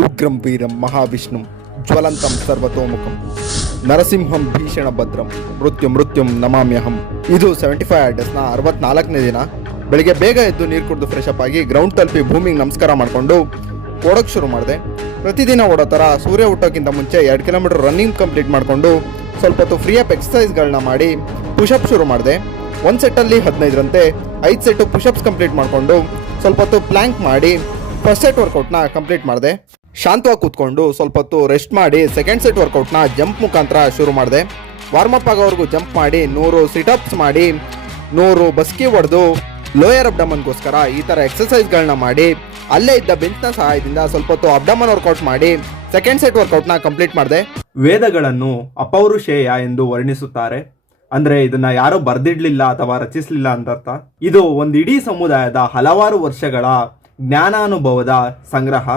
ಉಗ್ರಂ ವೀರಂ ಮಹಾವಿಷ್ಣು ಜ್ವಲಂತಂ ಸರ್ವತೋಮುಖಂ ನರಸಿಂಹಂ ಭೀಷಣ ಭದ್ರಂ ಮೃತ್ಯುಂ ನಮಾಮ್ಯಹಂ. ಇದು 75 ಡೇಸ್ನ 64ನೇ ದಿನ. ಬೆಳಿಗ್ಗೆ ಬೇಗ ಎದ್ದು ನೀರು ಕುಡಿದು ಫ್ರೆಶ್ ಅಪ್ ಆಗಿ ಗ್ರೌಂಡ್ ತಲುಪಿ ಭೂಮಿಗೆ ನಮಸ್ಕಾರ ಮಾಡಿಕೊಂಡು ಓಡೋಕ್ಕೆ ಶುರು ಮಾಡಿದೆ. ಪ್ರತಿದಿನ ಓಡೋ ಥರ ಸೂರ್ಯ ಹುಟ್ಟೋಕ್ಕಿಂತ ಮುಂಚೆ 2 ಕಿಲೋಮೀಟರ್ ರನ್ನಿಂಗ್ ಕಂಪ್ಲೀಟ್ ಮಾಡಿಕೊಂಡು ಸ್ವಲ್ಪ ಹೊತ್ತು ಫ್ರೀ ಅಪ್ ಎಕ್ಸಸೈಸ್ಗಳನ್ನ ಮಾಡಿ ಪುಷಪ್ ಶುರು ಮಾಡಿದೆ. ಒಂದು ಸೆಟ್ಟಲ್ಲಿ 15ರಂತೆ 5 ಸೆಟ್ಟು ಪುಷಪ್ಸ್ ಕಂಪ್ಲೀಟ್ ಮಾಡಿಕೊಂಡು ಸ್ವಲ್ಪ ಹೊತ್ತು ಪ್ಲ್ಯಾಂಕ್ ಮಾಡಿ ಫಸ್ಟ್ ಸೆಟ್ ವರ್ಕೌಟ್ನ ಕಂಪ್ಲೀಟ್ ಮಾಡಿದೆ. ಶಾಂತವಾಗಿ ಕೂತ್ಕೊಂಡು ಸ್ವಲ್ಪ ಹೊತ್ತು ರೆಸ್ಟ್ ಮಾಡಿ ಸೆಕೆಂಡ್ ಸೆಟ್ ವರ್ಕೌಟ್ನ ಜಂಪ್ ಮುಖಾಂತರ ಶುರು ಮಾಡಿದೆ. ವಾರ್ಮಪ್ ಆಗೋವರೆಗೂ ಜಂಪ್ ಮಾಡಿ 100 ಸಿಟಪ್ಸ್ ಮಾಡಿ 100 ಬಸ್ಕಿ ಹೊಡೆದು ಲೋಯರ್ ಅಬ್ಡಮನ್ಗೋಸ್ಕರ ಈ ಥರ ಎಕ್ಸಸೈಸ್ಗಳನ್ನ ಮಾಡಿ ಅಲ್ಲೇ ಇದ್ದ ಬೆಂಚ್ನ ಸಹಾಯದಿಂದ ಸ್ವಲ್ಪ ಹೊತ್ತು ಅಬ್ಡಮನ್ ವರ್ಕೌಟ್ ಮಾಡಿ ಸೆಕೆಂಡ್ ಸೆಟ್ ವರ್ಕೌಟ್ನ ಕಂಪ್ಲೀಟ್ ಮಾಡಿದೆ. ವೇದಗಳನ್ನು ಅಪೌರುಷೇಯ ಎಂದು ವರ್ಣಿಸುತ್ತಾರೆ. ಅಂದ್ರೆ ಇದನ್ನ ಯಾರೋ ಬರ್ದಿಡ್ಲಿಲ್ಲ ಅಥವಾ ರಚಿಸಲಿಲ್ಲ ಅಂತ ಅರ್ಥ. ಇದು ಒಂದು ಇಡೀ ಸಮುದಾಯದ ಹಲವಾರು ವರ್ಷಗಳ ಜ್ಞಾನಾನುಭವದ ಸಂಗ್ರಹ.